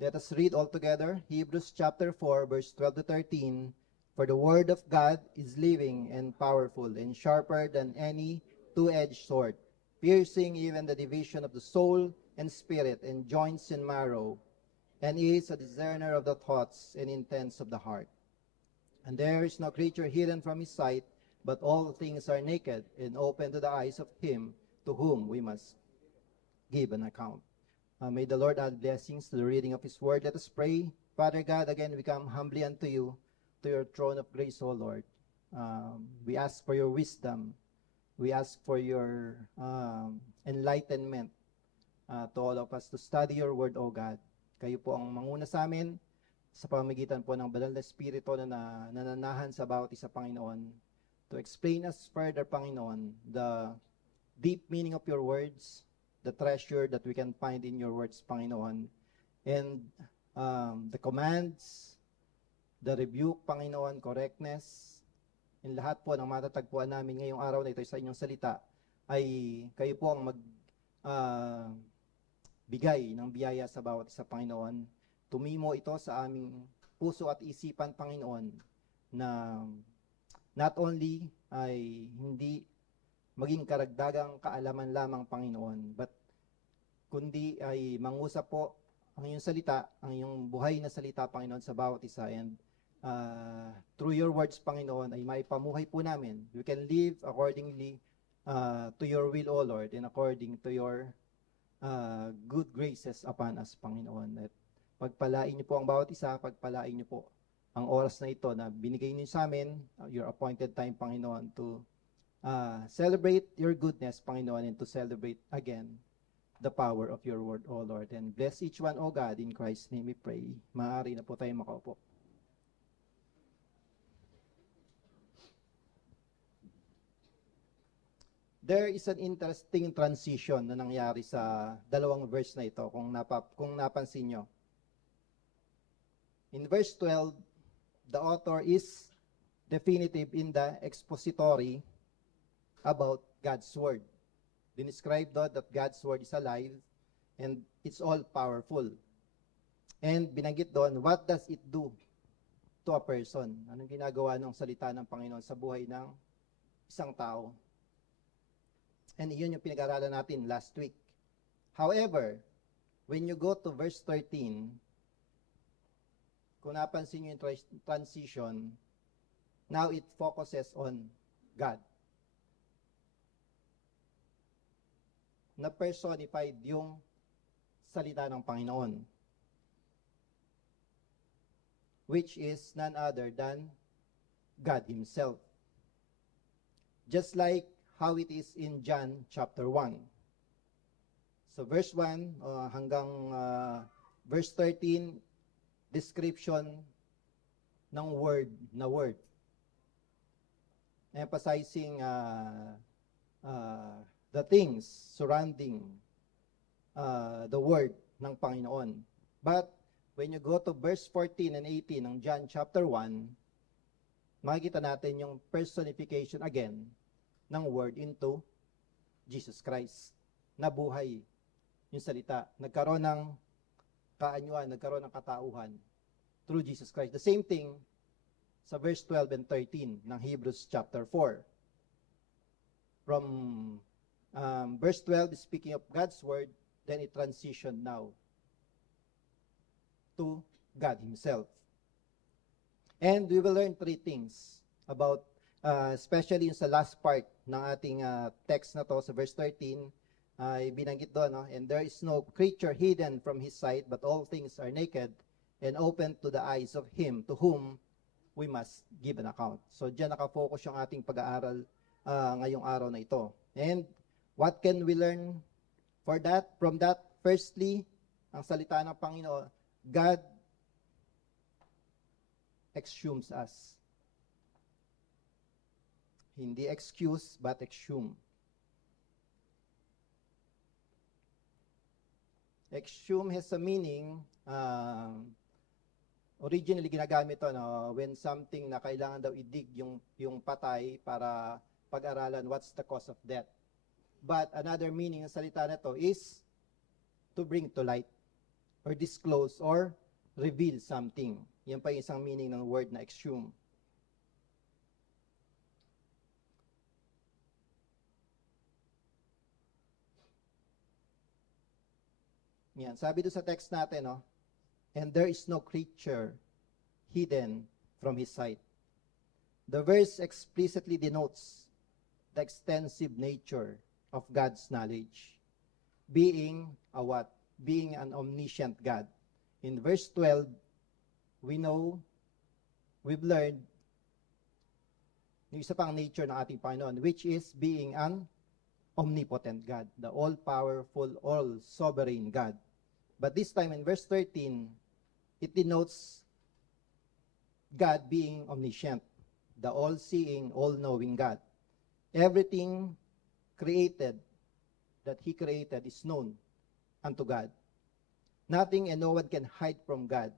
Let us read all together Hebrews chapter 4, verse 12 to 13. For the word of God is living and powerful and sharper than any two-edged sword, piercing even the division of the soul and spirit and joints and marrow, and is a discerner of the thoughts and intents of the heart. And there is no creature hidden from his sight, but all things are naked and open to the eyes of him to whom we must give an account. May the Lord add blessings to the reading of his word. Let us pray. Father God, again we come humbly unto you, to your throne of grace, O Lord. We ask for your wisdom. We ask for your enlightenment to all of us to study your word, O God. Kayo po ang manguna sa amin sa pamamagitan po ng banal na Espiritu na nananahan sa bawat isa, Panginoon, to explain us further, Panginoon, the deep meaning of your words, the treasure that we can find in your words, Panginoon, and the commands, the rebuke, Panginoon, correctness, in lahat po ng matatagpuan namin ngayong araw na ito sa inyong salita, ay kayo po ang bigay ng biyaya sa bawat isa, Panginoon. Tumimo ito sa aming puso at isipan, Panginoon, na not only ay hindi maging karagdagang kaalaman lamang, Panginoon, but kundi ay mangusap po ang iyong salita, ang iyong buhay na salita, Panginoon, sa bawat isa. And through your words, Panginoon, ay maipamuhay po namin. We can live accordingly to your will, O Lord, and according to your good graces upon us, Panginoon. At pagpalain niyo po ang bawat isa, pagpalain niyo po ang oras na ito na binigay niyo sa amin, your appointed time, Panginoon, to celebrate your goodness, Panginoon, and to celebrate again the power of your word, O Lord. And bless each one, O God, in Christ's name we pray. Maaari na po tayo makaupo. There is an interesting transition na nangyari sa dalawang verse na ito, kung napansin nyo. In verse 12, the author is definitive in the expository about God's word. Dinescribe doon that God's word is alive and it's all powerful. And binanggit doon, what does it do to a person? Anong ginagawa ng salita ng Panginoon sa buhay ng isang tao? And yun yung pinag-aralan natin last week. However, when you go to verse 13, kung napansin nyo yung transition, now it focuses on God. Na personified yung salita ng Panginoon, which is none other than God Himself. Just like how it is in John chapter 1. So verse 1 hanggang verse 13, description ng word na word. Emphasizing the things surrounding the word ng Panginoon. But when you go to verse 14 and 18 ng John chapter 1, makikita natin yung personification again ng word into Jesus Christ. Nabuhay yung salita. Nagkaroon ng kaanyuan, nagkaroon ng katauhan through Jesus Christ. The same thing sa verse 12 and 13 ng Hebrews chapter 4. From verse 12, speaking of God's word, then it transitioned now to God Himself. And we will learn three things about especially yung sa last part ng ating text na to, sa verse 13, ay binanggit doon, no? And there is no creature hidden from His sight, but all things are naked and open to the eyes of Him to whom we must give an account. So diyan nakafocus yung ating pag-aaral ngayong araw na ito. And what can we learn from that? Firstly, ang salita ng Panginoon, God exhumes us. Hindi excuse, but exhume. Exhume has a meaning, originally ginagamit ito when something na kailangan daw idig yung patay para pag-aralan what's the cause of death. But another meaning ng salita na ito is to bring to light or disclose or reveal something. Yan pa yung isang meaning ng word na exhume. Yan, sabi doon sa text natin, no? And there is no creature hidden from his sight. The verse explicitly denotes the extensive nature of God's knowledge, being a what? Being an omniscient God. In verse 12, we've learned yung isa pang nature ng ating Panginoon, which is being an omnipotent God, the all-powerful, all-sovereign God. But this time in verse 13, it denotes God being omniscient, the all-seeing, all-knowing God. Everything created that He created is known unto God. Nothing and no one can hide from God.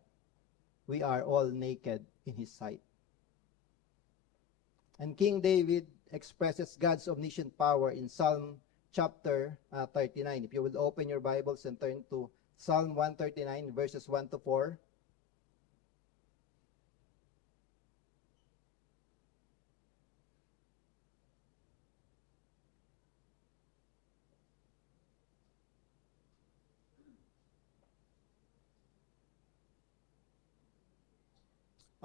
We are all naked in His sight. And King David expresses God's omniscient power in Psalm chapter 39. If you would open your Bibles and turn to Psalm 139, verses 1 to 4.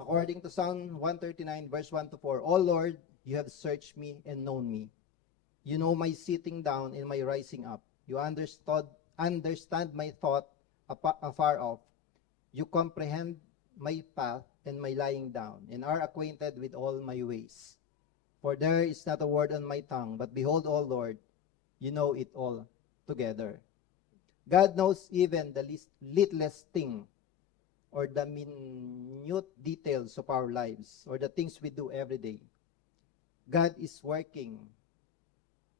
According to Psalm 139, verse 1 to 4, O Lord, you have searched me and known me. You know my sitting down and my rising up. You understand my thought afar off. You comprehend my path and my lying down, and are acquainted with all my ways. For there is not a word on my tongue, but behold, O Lord, you know it all together. God knows even the littlest thing, or the minute details of our lives, or the things we do every day. God is working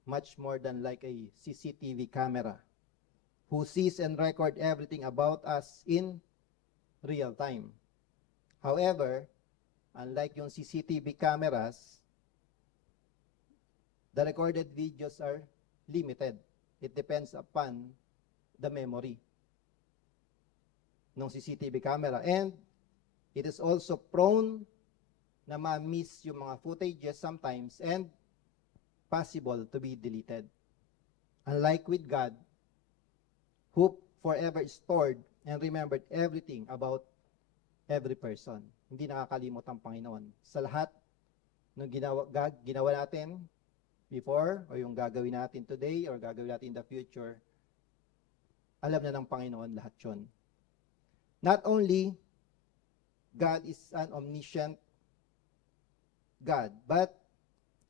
much more than like a CCTV camera, who sees and record everything about us in real time. However, unlike yung CCTV cameras, the recorded videos are limited. It depends upon the memory ng CCTV camera. And it is also prone na ma-miss yung mga footages sometimes and possible to be deleted. Unlike with God, who forever stored and remembered everything about every person. Hindi nakakalimot ang Panginoon. Sa lahat ng ginawa natin before, o yung gagawin natin today, or gagawin natin in the future, alam na ng Panginoon lahat yun. Not only God is an omniscient God, but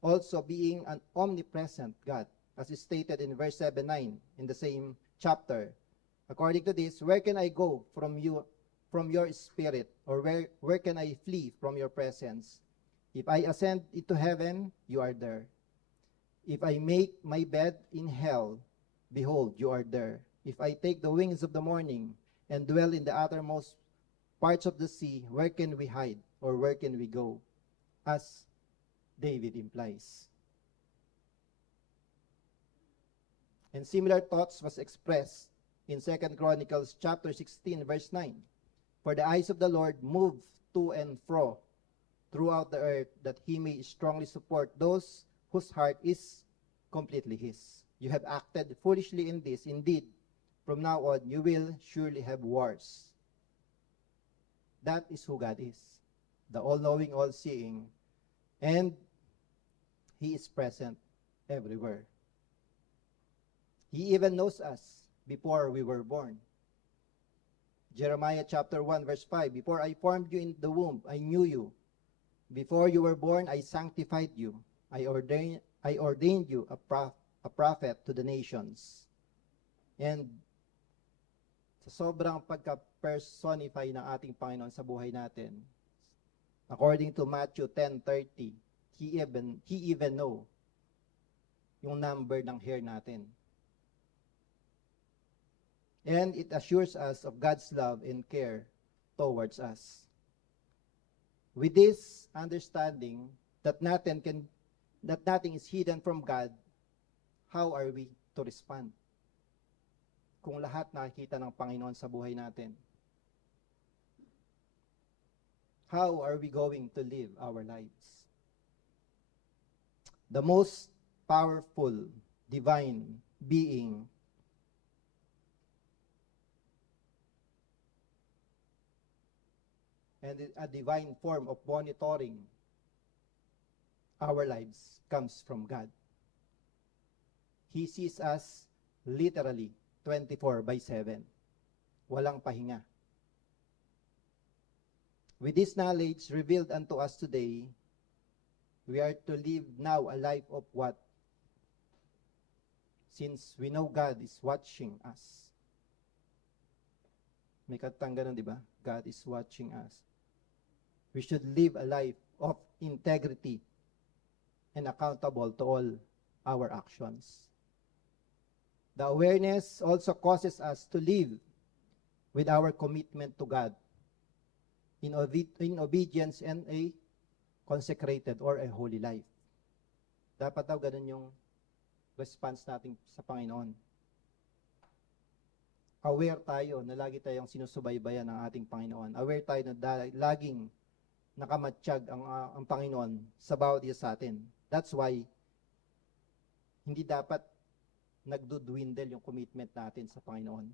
also being an omnipresent God, as is stated in verse 7-9 in the same chapter. According to this, where can I go from you, from your spirit, or where can I flee from your presence? If I ascend into heaven, you are there. If I make my bed in hell, behold, you are there. If I take the wings of the morning and dwell in the uttermost parts of the sea, where can we hide, or where can we go? As David implies. And similar thoughts was expressed in 2 Chronicles chapter 16, verse 9. For the eyes of the Lord move to and fro throughout the earth, that He may strongly support those whose heart is completely His. You have acted foolishly in this. Indeed, from now on, you will surely have wars. That is who God is. The all-knowing, all-seeing. And He is present everywhere. He even knows us before we were born. Jeremiah chapter 1, verse 5, Before I formed you in the womb, I knew you. Before you were born, I sanctified you. I ordained you a prophet to the nations. And sa sobrang pagka-personify ng ating Panginoon sa buhay natin, according to Matthew 10:30, He even know yung number ng hair natin. And it assures us of God's love and care towards us. With this understanding that nothing is hidden from God, how are we to respond? kung lahat nakikita ng Panginoon sa buhay natin? How are we going to live our lives? The most powerful divine being and a divine form of monitoring our lives comes from God. He sees us literally 24/7. Walang pahinga. With this knowledge revealed unto us today, we are to live now a life of what? Since we know God is watching us. May katang ganun, di ba? God is watching us. We should live a life of integrity and accountable to all our actions. The awareness also causes us to live with our commitment to God in obedience and a consecrated or a holy life. Dapat daw ganun yung response natin sa Panginoon. Aware tayo na lagi tayong sinusubaybayan ng ating Panginoon. Aware tayo na laging nakamatsyag ang Panginoon sa bawat isa sa atin. That's why hindi dapat nagdudwindle yung commitment natin sa Panginoon.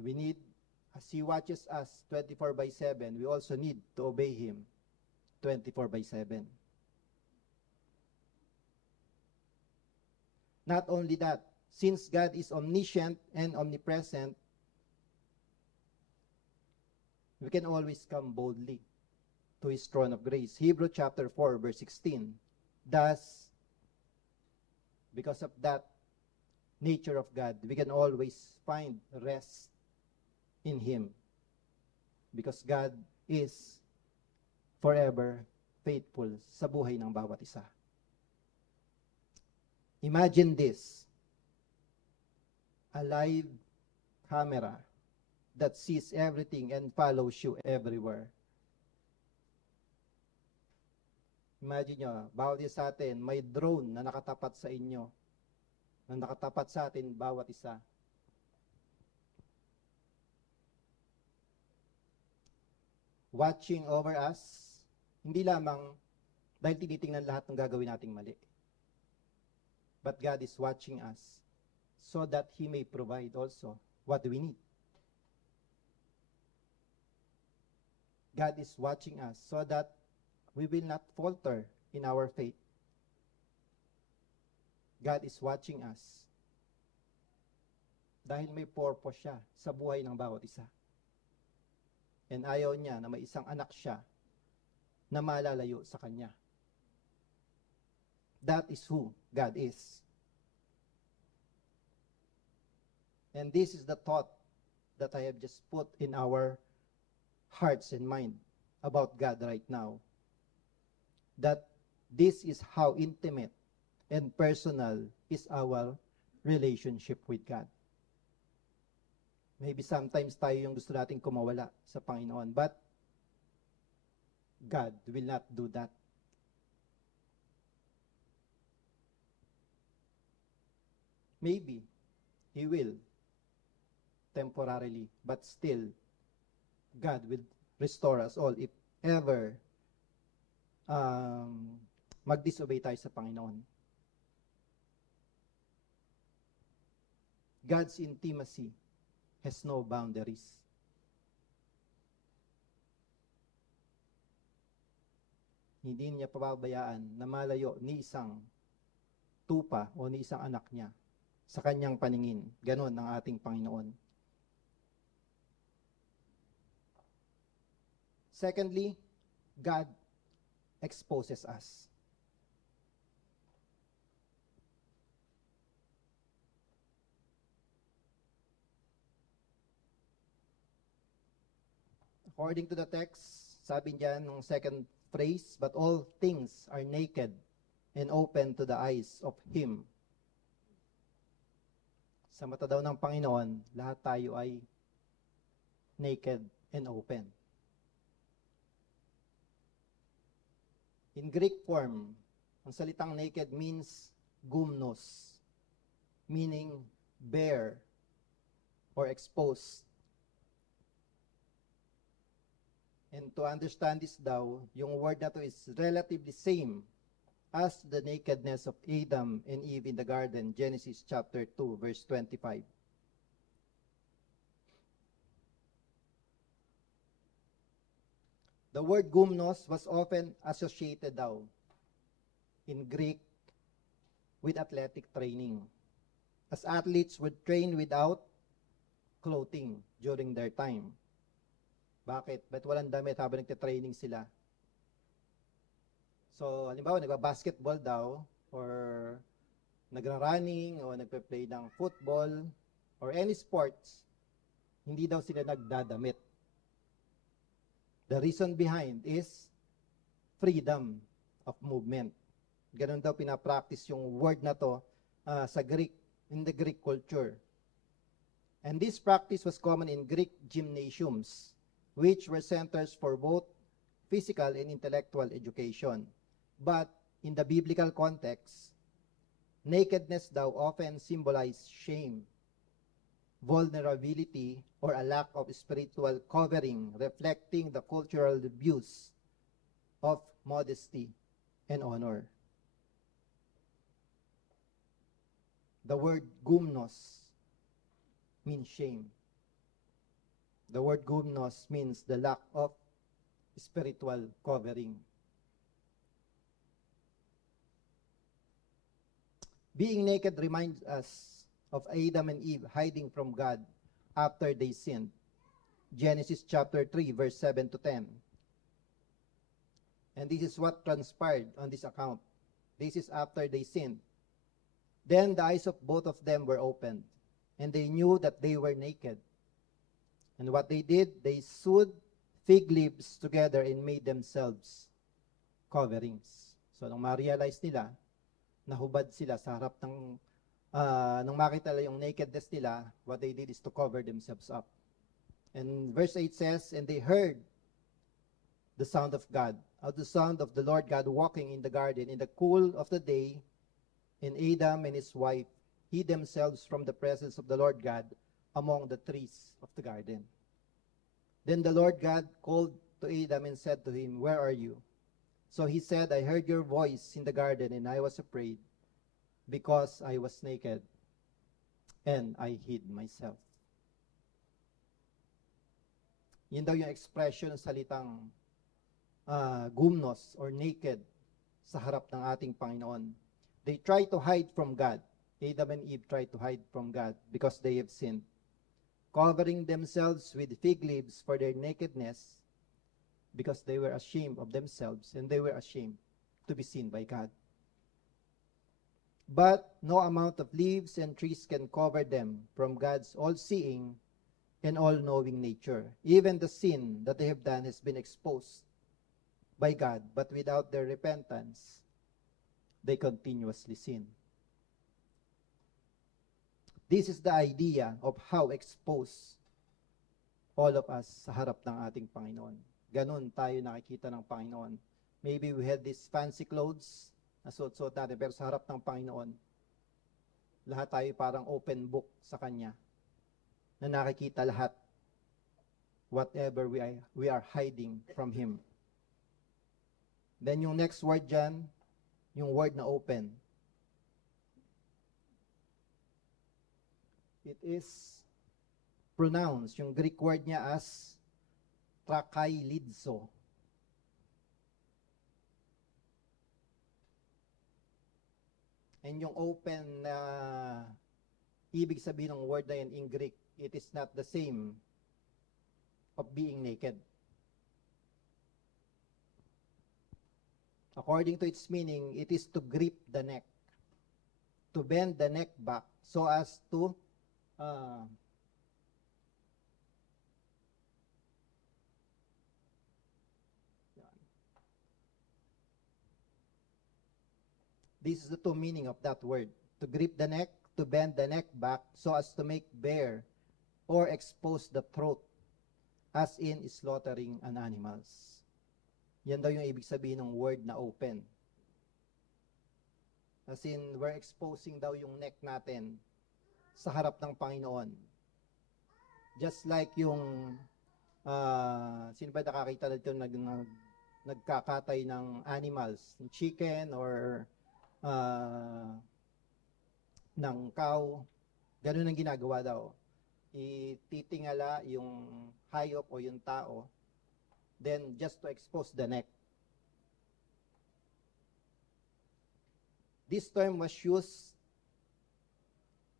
We need, as He watches us 24/7, we also need to obey Him 24/7. Not only that, since God is omniscient and omnipresent, we can always come boldly to His throne of grace. Hebrews chapter 4, verse 16. Thus, because of that nature of God, we can always find rest in Him. Because God is forever faithful sa buhay ng bawat isa. Imagine this. A live camera that sees everything and follows you everywhere. Imagine nyo, bawat isa sa atin, may drone na nakatapat sa inyo, na nakatapat sa atin bawat isa. Watching over us, hindi lamang dahil tinitingnan lahat ng gagawin nating mali. But God is watching us so that He may provide also what we need. God is watching us so that we will not falter in our faith. God is watching us dahil may purpose siya sa buhay ng bawat isa. And ayaw niya na may isang anak siya na malalayo sa kanya. That is who God is. And this is the thought that I have just put in our hearts and mind about God right now. That this is how intimate and personal is our relationship with God. Maybe sometimes tayo yung gusto nating kumawala sa Panginoon, but God will not do that. Maybe He will temporarily, but still God will restore us all if ever mag-disobey tayo sa Panginoon. God's intimacy has no boundaries. Hindi niya pababayaan na malayo ni isang tupa o ni isang anak niya sa kanyang paningin. Ganon ang ating Panginoon. Secondly, God exposes us. According to the text, sabi niyan ng second phrase, but all things are naked and open to the eyes of Him. Sa mata daw ng Panginoon, lahat tayo ay naked and open. In Greek form, ang salitang naked means gumnos. meaning bare or exposed. And to understand this daw, yung word na to is relatively same as the nakedness of Adam and Eve in the garden, Genesis chapter 2, verse 25. The word gumnos was often associated daw in Greek with athletic training, as athletes would train without clothing during their time. Bakit? Ba't walang damit habang nagtitraining sila? So, halimbawa, nagba-basketball daw, or nagra-running, o nagpe-play ng football, or any sports, hindi daw sila nagdadamit. The reason behind is freedom of movement. Ganun daw pinapractice yung word na to sa Greek, in the Greek culture. And this practice was common in Greek gymnasiums, which were centers for both physical and intellectual education. But in the biblical context, nakedness daw often symbolized shame, vulnerability, or a lack of spiritual covering, reflecting the cultural views of modesty and honor. The word gumnos means shame. The word gumnos means the lack of spiritual covering. Being naked reminds us of Adam and Eve hiding from God after they sinned. Genesis chapter 3, verse 7 to 10. And this is what transpired on this account. This is after they sinned. Then the eyes of both of them were opened, and they knew that they were naked. And what they did, they sewed fig leaves together and made themselves coverings. So nung ma-realize nila, nahubad sila sa harap ng, nung makita nila yung nakedness nila, what they did is to cover themselves up. And verse 8 says, and they heard the sound of God, the sound of the Lord God walking in the garden in the cool of the day, and Adam and his wife hid themselves from the presence of the Lord God among the trees of the garden. Then the Lord God called to Adam and said to him, where are you? So he said, I heard your voice in the garden, and I was afraid, because I was naked, and I hid myself. Yun daw yung expression ng salitang gumnos or naked sa harap ng ating Panginoon. They try to hide from God. Adam and Eve tried to hide from God because they have sinned, covering themselves with fig leaves for their nakedness, because they were ashamed of themselves and they were ashamed to be seen by God. But no amount of leaves and trees can cover them from God's all-seeing and all-knowing nature. Even the sin that they have done has been exposed by God, but without their repentance, they continuously sin. This is the idea of how exposed all of us sa harap ng ating Panginoon. Ganun tayo nakikita ng Panginoon. Maybe we had these fancy clothes na suot-suot natin, pero sa harap ng Panginoon, lahat tayo parang open book sa Kanya, na nakikita lahat, whatever we are hiding from Him. Then yung next word dyan, yung word na open. It is pronounced, yung Greek word niya as trakailidzo. And yung open na ibig sabihin ng word na yan in Greek, it is not the same of being naked. According to its meaning, it is to grip the neck, to bend the neck back so as to this is the two meaning of that word. To grip the neck, to bend the neck back so as to make bare or expose the throat, as in slaughtering an animals. Yan daw yung ibig sabihin ng word na open. As in, we're exposing daw yung neck natin sa harap ng Panginoon. Just like yung, sino ba nakakita dito nagkakatay ng animals, ng chicken or ng cow, ganun ang ginagawa daw. Ititingala yung hayop o yung tao, then just to expose the neck. This term was used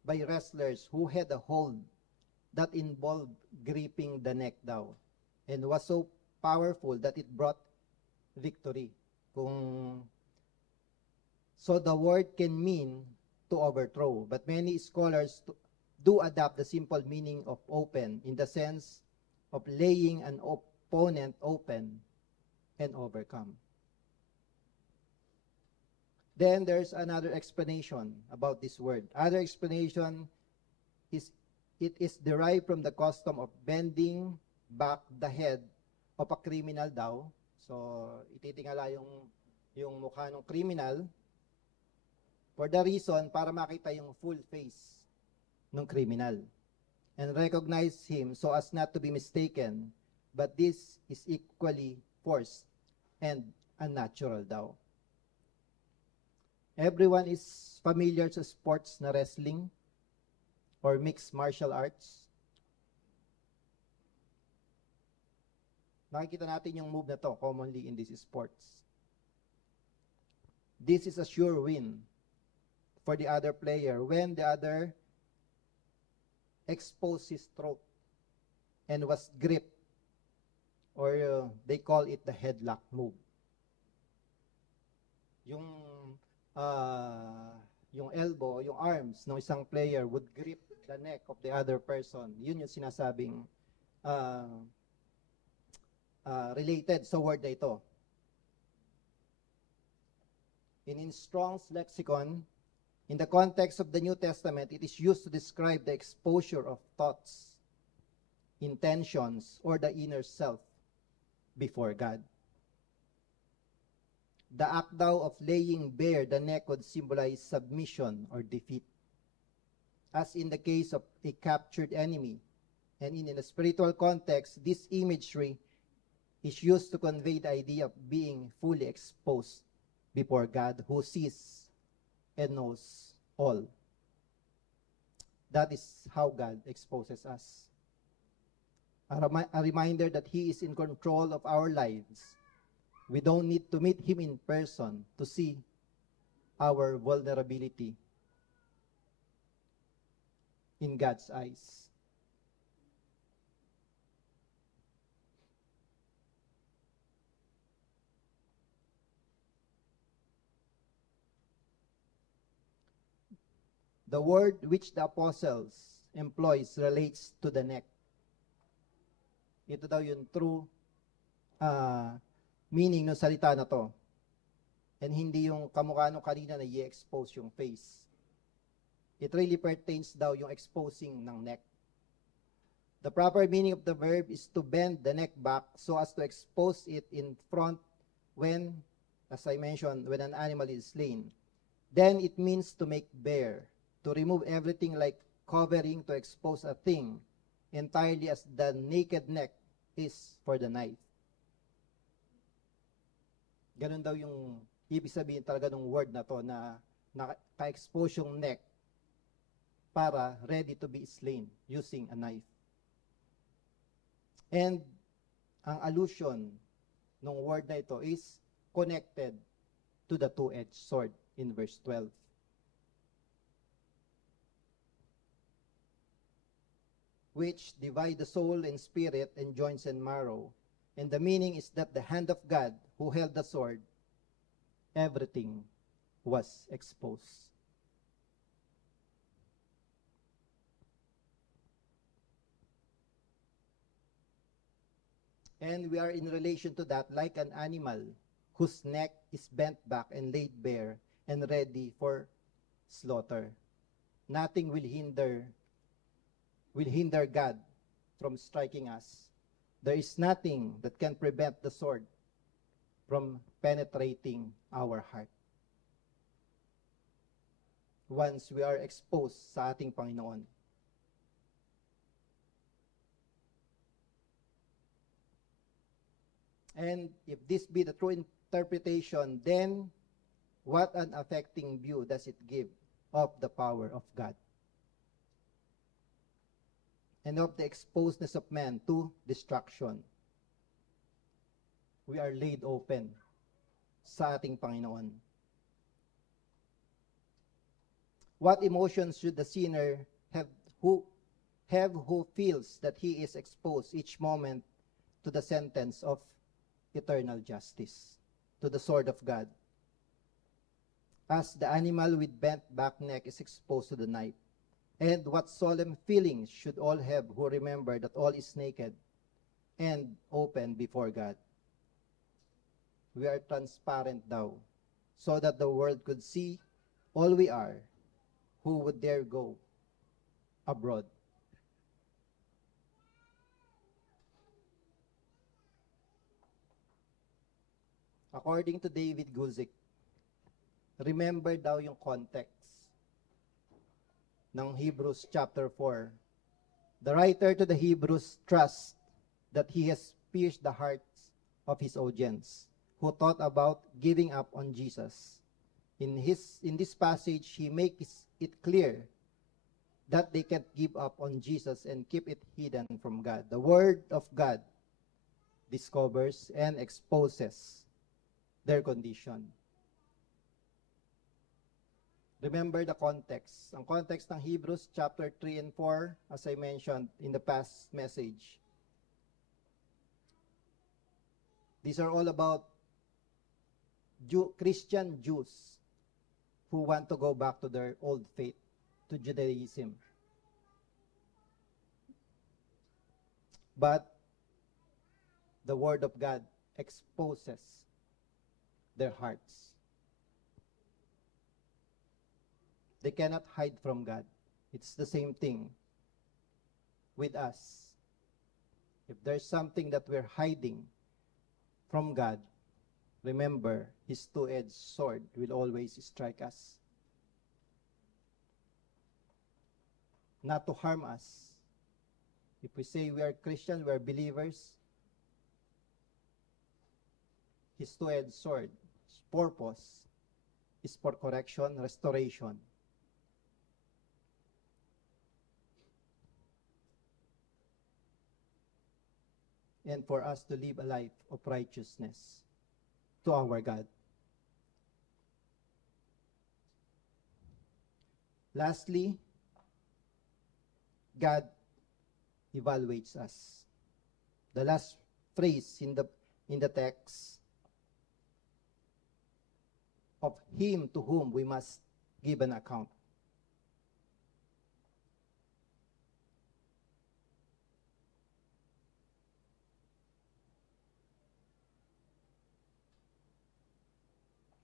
by wrestlers who had a hold that involved gripping the neck daw, and was so powerful that it brought victory. So the word can mean to overthrow, but many scholars do adapt the simple meaning of open in the sense of laying an opponent open and overcome. Then there's another explanation about this word. Other explanation is it is derived from the custom of bending back the head of a criminal daw. So ititingala yung mukha ng criminal for the reason para makita yung full face ng criminal and recognize him so as not to be mistaken, but this is equally forced and unnatural daw. Everyone is familiar sa sports na wrestling or mixed martial arts. Nakikita natin yung move na to commonly in these sports. This is a sure win for the other player when the other exposed his throat and was gripped, or they call it the headlock move. Yung elbow, yung arms ng isang player would grip the neck of the other person. Yun yung sinasabing related sa word na ito. In Strong's lexicon, in the context of the New Testament, it is used to describe the exposure of thoughts, intentions, or the inner self before God. The act daw of laying bare the neck would symbolize submission or defeat, as in the case of a captured enemy. And in a spiritual context, this imagery is used to convey the idea of being fully exposed before God, who sees and knows all. That is how God exposes us. A reminder that He is in control of our lives. We don't need to meet Him in person to see our vulnerability in God's eyes. The word which the apostles employs relates to the neck. Ito daw yung true meaning ng salita na to. And hindi yung kamukha nung kanina na i-expose yung face. It really pertains daw yung exposing ng neck. The proper meaning of the verb is to bend the neck back so as to expose it in front when, as I mentioned, when an animal is slain. Then it means to make bare, to remove everything like covering to expose a thing entirely as the naked neck is for the knife. Ganun daw yung ibig sabihin talaga ng word na to na ka-expose yung neck para ready to be slain using a knife. And ang allusion ng word na ito is connected to the two-edged sword in verse 12. Which divide the soul and spirit and joints and marrow. And the meaning is that the hand of God who held the sword, everything was exposed. And we are in relation to that like an animal whose neck is bent back and laid bare and ready for slaughter. Nothing will hinder God from striking us. There is nothing that can prevent the sword from penetrating our heart. once we are exposed sa ating Panginoon. And if this be the true interpretation, then what an affecting view does it give of the power of God and of the exposedness of man to destruction. We are laid open sa ating Panginoon. What emotions should the sinner have who feels that he is exposed each moment to the sentence of eternal justice, to the sword of God, as the animal with bent back neck is exposed to the knife? And what solemn feelings should all have who remember that all is naked and open before God? We are transparent now, so that the world could see all we are. Who would dare go abroad? According to David Guzik, remember daw yung context ng Hebrews chapter 4. The writer to the Hebrews trusts that he has pierced the hearts of his audience who thought about giving up on Jesus. In this passage, he makes it clear that they can't give up on Jesus and keep it hidden from God. The Word of God discovers and exposes their condition. Remember the context. Ang context ng Hebrews chapter 3 and 4, as I mentioned in the past message, these are all about Christian Jews who want to go back to their old faith, to Judaism. But the Word of God exposes their hearts. They cannot hide from God. It's the same thing with us. If there's something that we're hiding from God, remember, His two-edged sword will always strike us. Not to harm us. If we say we are Christian, we are believers, His two-edged sword, His purpose is for correction, restoration. And for us to live a life of righteousness to our God. Lastly, God evaluates us. The last phrase in the text, of Him to whom we must give an account.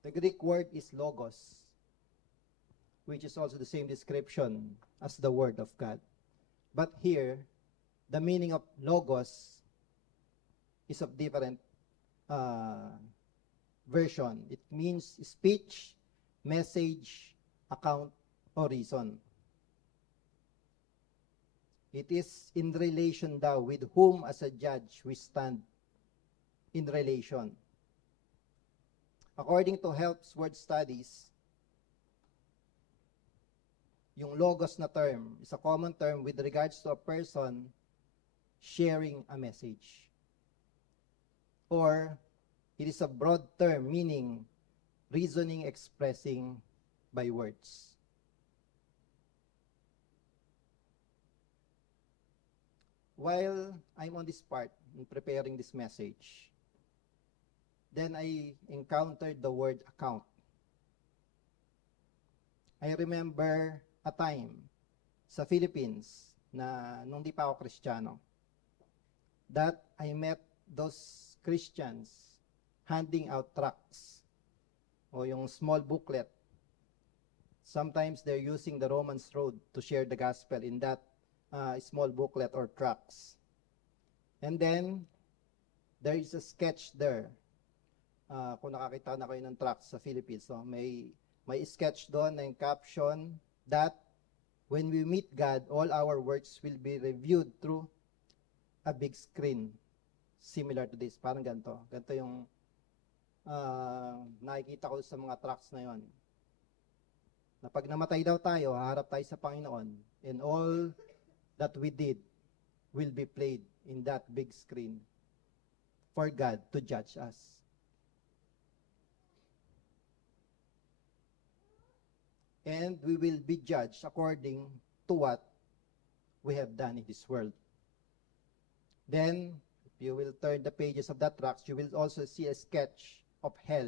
The Greek word is logos, which is also the same description as the Word of God. But here, the meaning of logos is of different version. It means speech, message, account, or reason. It is in relation daw with whom as a judge we stand in relation. According to Helps Word Studies, yung logos na term is a common term with regards to a person sharing a message. Or it is a broad term meaning reasoning expressing by words. While I'm on this part in preparing this message, then I encountered the word account. I remember a time sa Philippines na nung di pa ako Kristiyano that I met those Christians handing out tracts o yung small booklet. Sometimes they're using the Romans Road to share the gospel in that small booklet or tracts. And then there is a sketch there. Kung nakakita na kayo ng tracts sa Philippines, so may may sketch doon na yung caption that when we meet God, all our works will be reviewed through a big screen. Similar to this. Parang ganito. Ganito yung nakikita ko sa mga tracks na yon. Na pag namatay daw tayo, haharap tayo sa Panginoon, and all that we did will be played in that big screen for God to judge us. And we will be judged according to what we have done in this world. Then, if you will turn the pages of that tracts, you will also see a sketch of hell,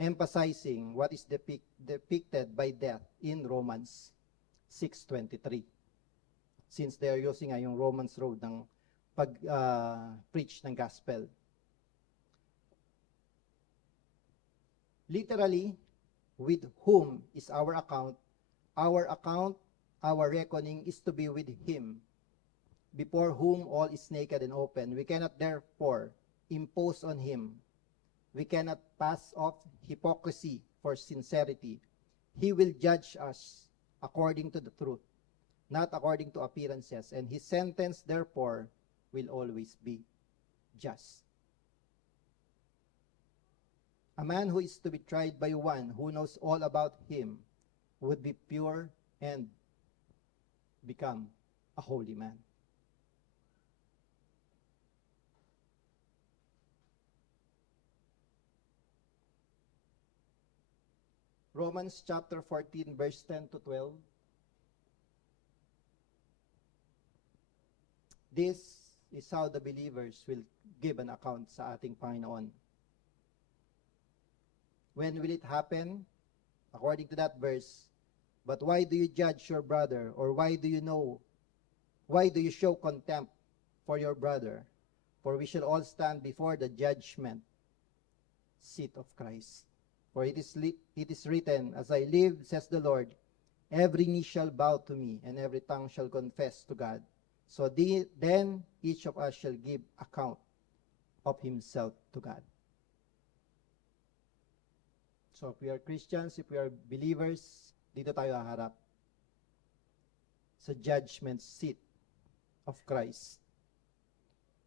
emphasizing what is depicted by death in Romans 6:23. Since they are using yung Romans road ng pag-preach ng gospel. Literally, with whom is our account? Our account, our reckoning is to be with Him, before whom all is naked and open. We cannot therefore impose on Him. We cannot pass off hypocrisy for sincerity. He will judge us according to the truth, not according to appearances, and His sentence, therefore, will always be just. A man who is to be tried by one who knows all about him would be pure and become a holy man. Romans chapter 14, verse 10 to 12. This is how the believers will give an account sa ating Panginoon. When will it happen? According to that verse, but why do you judge your brother? Or why do you show contempt for your brother? For we shall all stand before the judgment seat of Christ. For it is written, as I live, says the Lord, every knee shall bow to me, and every tongue shall confess to God. So then each of us shall give account of himself to God. So if we are Christians, if we are believers, dito tayo haharap sa judgment seat of Christ.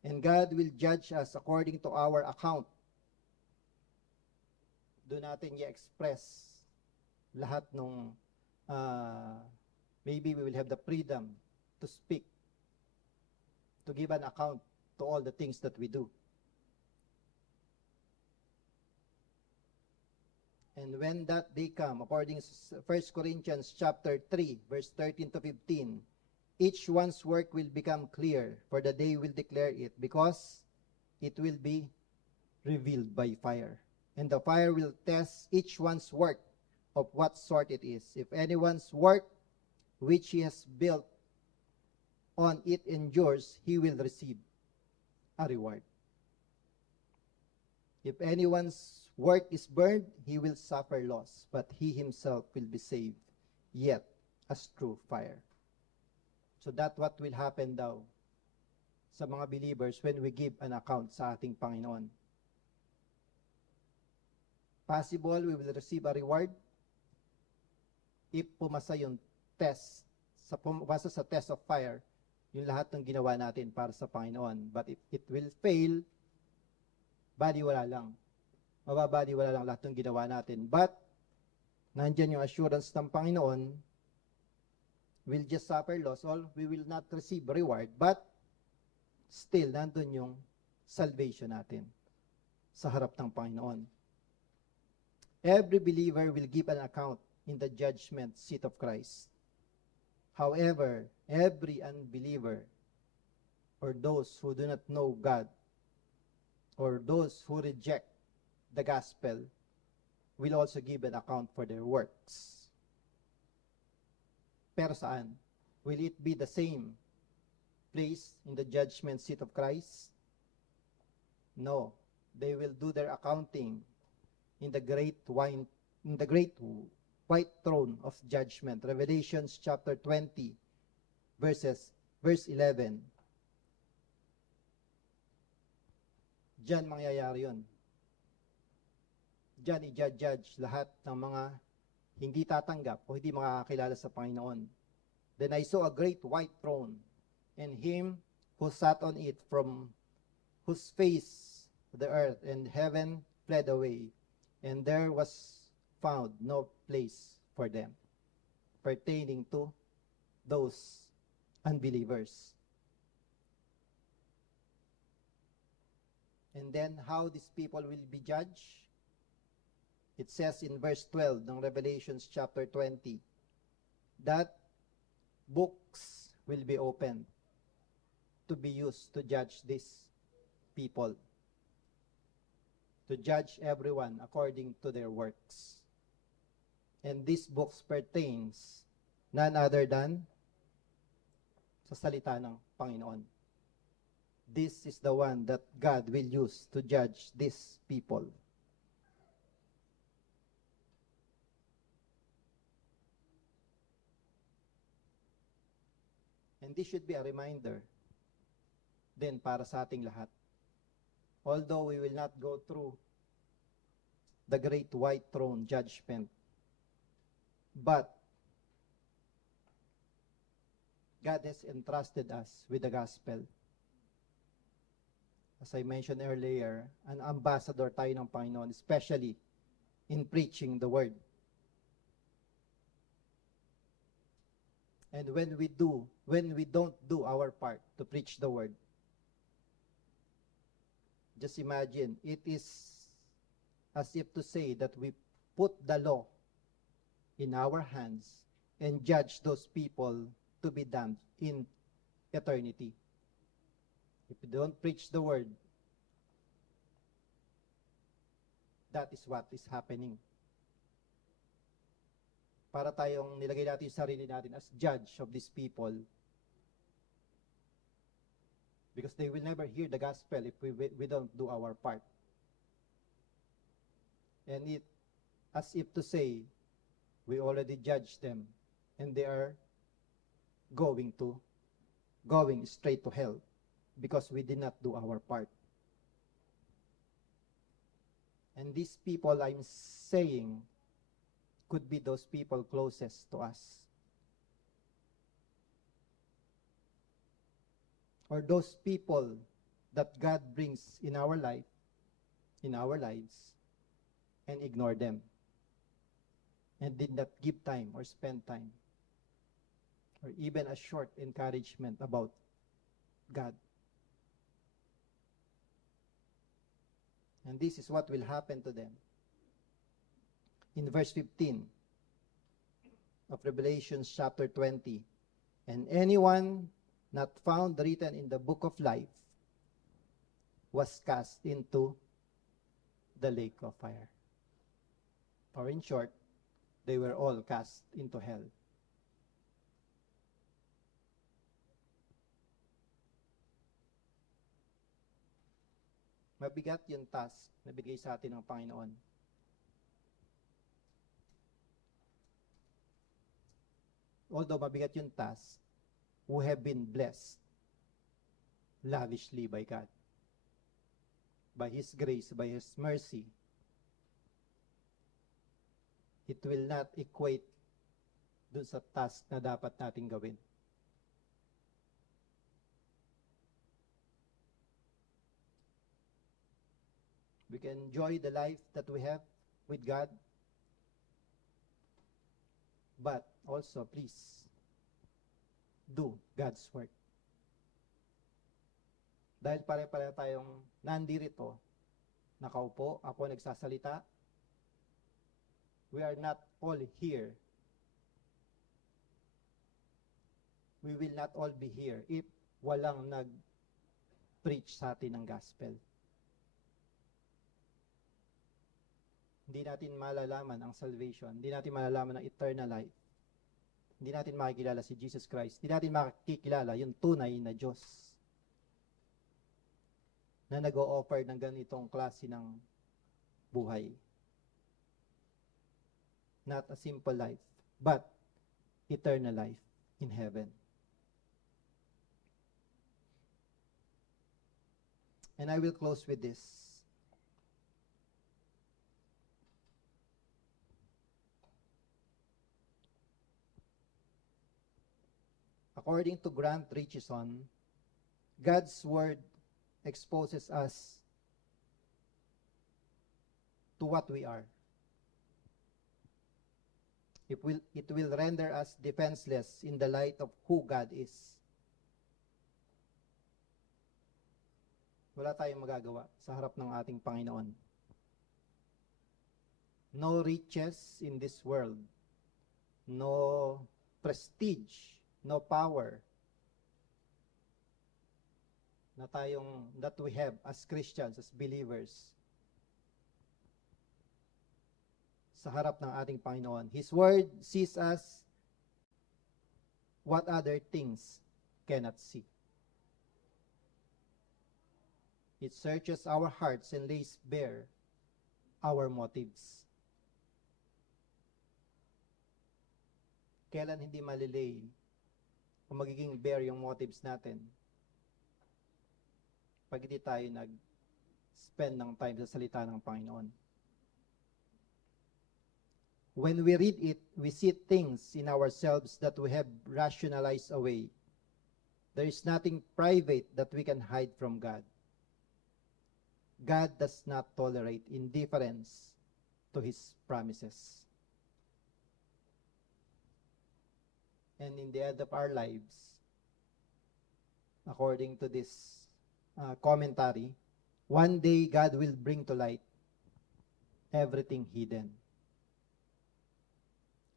And God will judge us according to our account. Doon natin i-express lahat ng maybe we will have the freedom to speak, to give an account to all the things that we do. And when that day come, according to 1 Corinthians chapter 3, verse 13 to 15, each one's work will become clear, for the day will declare it, because it will be revealed by fire. And the fire will test each one's work of what sort it is. If anyone's work which he has built on it endures, he will receive a reward. If anyone's work is burned, he will suffer loss, but he himself will be saved, yet as through fire. So that's what will happen daw sa mga believers when we give an account sa ating Panginoon. Possible we will receive a reward if pumasa yung test, pumasa sa test of fire, yung lahat ng ginawa natin para sa Panginoon. But if it will fail, baliwala lang. Mababaliwala lang lahat ng ginawa natin. But, nandyan yung assurance ng Panginoon, we'll just suffer loss, or we will not receive reward, but still, nandun yung salvation natin sa harap ng Panginoon. Every believer will give an account in the judgment seat of Christ. However, every unbeliever, or those who do not know God, or those who reject the gospel, will also give an account for their works. Pero saan? Will it be the same place in the judgment seat of Christ? No. They will do their accounting in the great white throne of judgment. Revelations chapter 20, verse 11. Diyan mangyayari yun. Diyan i-judge lahat ng mga hindi tatanggap o hindi makakakilala sa Panginoon. Then I saw a great white throne, and him who sat on it, from whose face the earth and heaven fled away, and there was found no place for them, pertaining to those unbelievers. And then how these people will be judged? It says in verse 12 ng Revelations chapter 20 that books will be opened to be used to judge these people, to judge everyone according to their works. And these books pertains none other than sa salita ng Panginoon. This is the one that God will use to judge these people. And this should be a reminder din para sa ating lahat. Although we will not go through the great white throne judgment, but God has entrusted us with the gospel. As I mentioned earlier, an ambassador tayo ng Panginoon, especially in preaching the word. And when we don't do our part to preach the word, just imagine, it is as if to say that we put the law in our hands and judge those people to be damned in eternity. If we don't preach the word, that is what is happening. Para tayong nilagay natin yung sarili natin as judge of these people, because they will never hear the gospel if we don't do our part. And it, as if to say, we already judged them, and they are going straight to hell, because we did not do our part. And these people I'm saying could be those people closest to us, or those people that God brings in our lives, and ignore them, and did not give time or spend time, or even a short encouragement about God. And this is what will happen to them. In verse 15 of Revelation chapter 20, and anyone not found written in the book of life was cast into the lake of fire. Or in short, they were all cast into hell. Mabigat yung task na bigay sa atin ng Panginoon. Although mabigat yung task, we have been blessed lavishly by God. By His grace, by His mercy. It will not equate dun sa task na dapat nating gawin. We can enjoy the life that we have with God, but also, please, do God's work. Dahil pare-pare tayong nandirito, nakaupo, ako nagsasalita, we are not all here. We will not all be here if walang nag-preach sa atin ng gospel. Hindi natin malalaman ang salvation. Hindi natin malalaman ang eternal life. Hindi natin makikilala si Jesus Christ. Hindi natin makikilala yung tunay na Diyos na nag-o-offer ng ganitong klase ng buhay. Not a simple life, but eternal life in heaven. And I will close with this. according to Grant Richardson, God's Word exposes us to what we are. It will render us defenseless in the light of who God is. Wala tayong magagawa sa harap ng ating Panginoon. No riches in this world, no prestige, no power that we have as Christians, as believers, sa harap ng ating Panginoon. His Word sees us what other things cannot see. It searches our hearts and lays bare our motives. Kailan hindi malilay o magiging bare yung motives natin? Pag hindi tayo nag-spend ng time sa salita ng Panginoon. When we read it, we see things in ourselves that we have rationalized away. There is nothing private that we can hide from God. God does not tolerate indifference to His promises. And in the end of our lives, according to this commentary, one day God will bring to light everything hidden.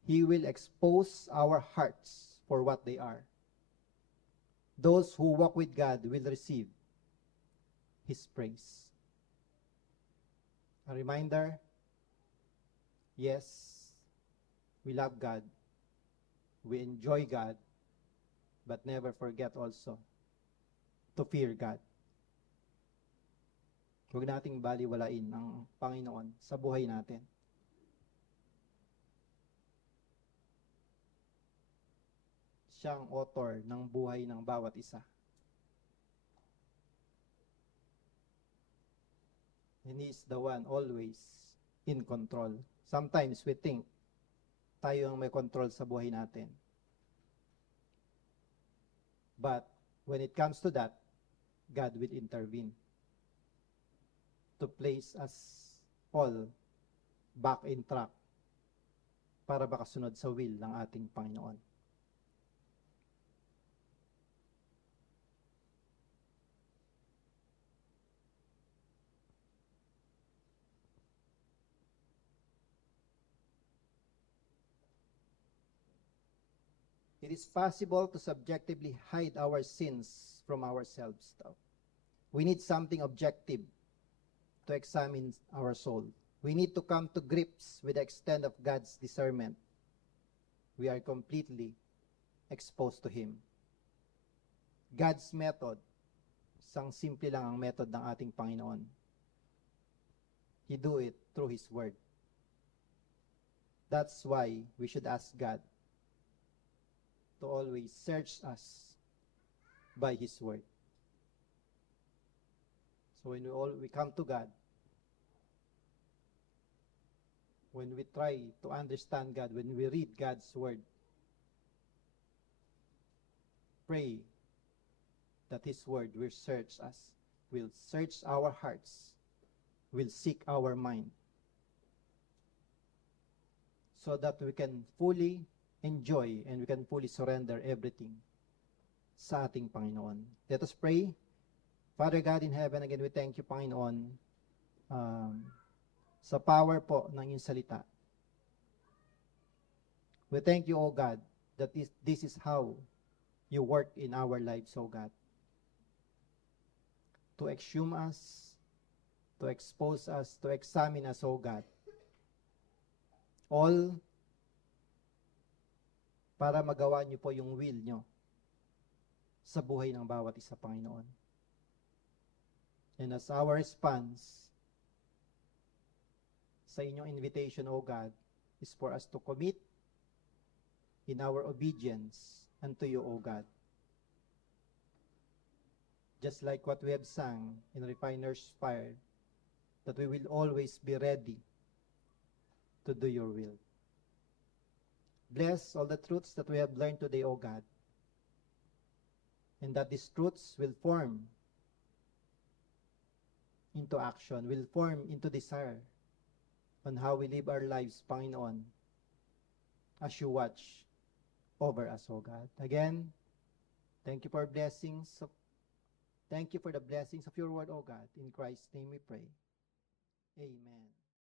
He will expose our hearts for what they are. Those who walk with God will receive His praise. A reminder, yes, we love God, we enjoy God, but never forget also to fear God. Huwag nating baliwalain ang Panginoon sa buhay natin. Siya ang author ng buhay ng bawat isa. And He is the one always in control. Sometimes we think tayo ang may control sa buhay natin. But when it comes to that, God will intervene to place us all back in track para makasunod sa will ng ating Panginoon. It is possible to subjectively hide our sins from ourselves, though. We need something objective to examine our soul. We need to come to grips with the extent of God's discernment. We are completely exposed to Him. God's method, isang simple lang ang method ng ating Panginoon. He do it through His Word. That's why we should ask God to always search us by His Word. So when we come to God, when we try to understand God, when we read God's Word, pray that His Word will search us, will search our hearts, will seek our mind, so that we can fully enjoy and we can fully surrender everything sa ating Panginoon. Let us pray. Father God in heaven, again, we thank you, Panginoon, sa power po ng iyong salita. We thank you, O God, that this is how you work in our lives, O God. To exhume us, to expose us, to examine us, O God. All para magawa niyo po yung will niyo sa buhay ng bawat isa, Panginoon. And as our response sa inyong invitation, O God, is for us to commit in our obedience unto you, O God. Just like what we have sung in Refiner's Fire, that we will always be ready to do your will. Bless all the truths that we have learned today, O God. and that these truths will form into action, will form into desire on how we live our lives, Panginoon, as you watch over us, O God. Again, thank you for blessings. Thank you for the blessings of your word, O God. In Christ's name we pray. Amen.